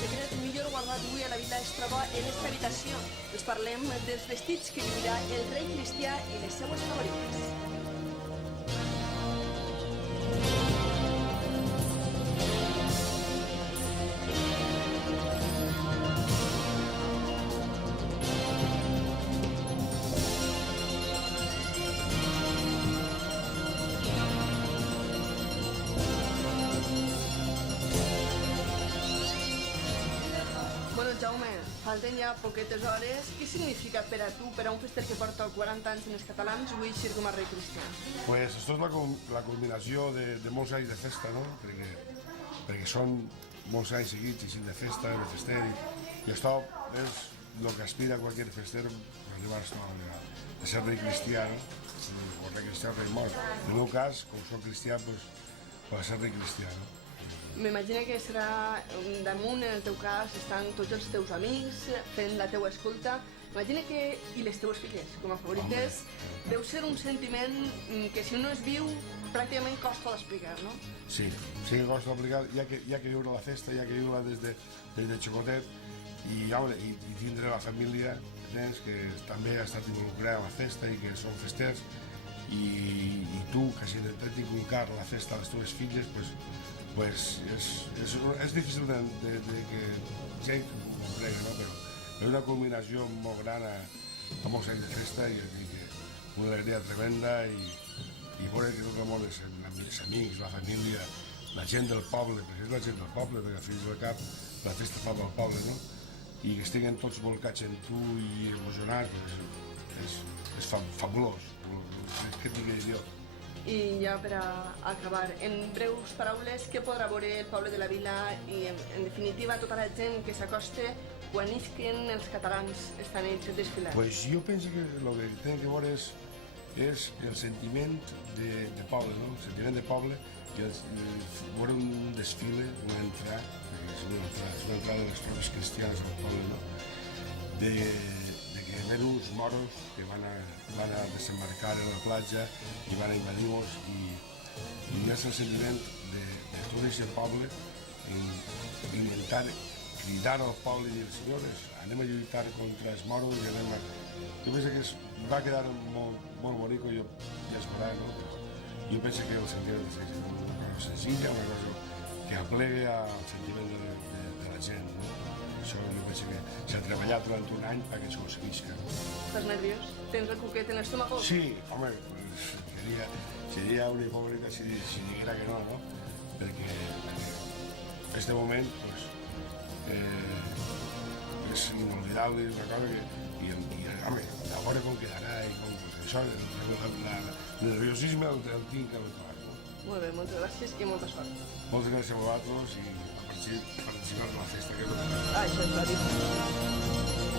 secret millor guardat avui a la vila es troba en esta habitació. Us parlem dels vestits que lluirà el rei cristià i les seues favorites. Bueno, Jaume, falten ja poquetes hores. Què significa per a tu, per a un fester que porta 40 anys en els catalans, avui eixir com a rei cristià? Pues esto es la culminació de molts anys de festa, no? Perquè són molts anys seguits així de festa, de fester, i això és el que aspira qualsevol fester per arribar a ser rei cristià, no? O rei cristià o rei mort. En el meu cas, com soc cristià, pues, va ser rei cristià, no? M'imagino que serà damunt, en el teu cas, estan tots els teus amics fent la teua escolta. Imagina que, i les teues filles, com a favorites, deu ser un sentiment que si no es viu, pràcticament costa d'explicar, no? Sí, sí que costa d'explicar, hi ha que viure la festa, hi ha que viure des de xocotet, i tindre la família, nens, que també ha estat involucrada en la festa i que són festers, i tu, que has intentat inculcar la festa a les teves filles, pues és difícil de que gent ho compregui, no? Però és una culminació molt gran a molts anys de festa i una alegria tremenda i veure que tot el món, els amics, la família, la gent del poble, perquè és la gent del poble, perquè al final del cap la festa fa pel poble, no? I que estiguen tots volcats en tu i emocionats, és fabulós, què t'hi diré jo? I ja per a acabar, en breus paraules, què podrà veure el poble de la vila i, en definitiva, tota la gent que s'acosta quan isquen els catalans esta nit desfilant? Pues jo penso que el que té que veure és el sentiment de poble, no? El sentiment de poble, que veure un desfile, una entrada, és una entrada de les tropes cristianes al poble, no? De que ven uns moros que van a desembarcar en la platja i van a invadir-nos i és el sentiment de tot aquest poble intentar cridar al poble i dir, senyores, anem a lluitar contra els moros i anem a... Jo penso que va quedar molt bonic, jo ja es veurà, no? Jo penso que el sentiment és una cosa senzilla, una cosa que aplega al sentiment de la gent, no? Això jo penso que s'ha treballat durant un any perquè s'aconseguisca. Estàs nerviós? Tens el cuquet en l'estómago? Sí, home, seria una hipòcrita si diguera que no, no? Perquè en aquest moment és inolvidable, és una cosa que... home, a veure com quedarà i com... Això, el nerviosisme el tinc al clar, no? Molt bé, moltes gràcies i molta sort. Moltes gràcies a vosaltres i a participar en la festa que és Això és claríssim.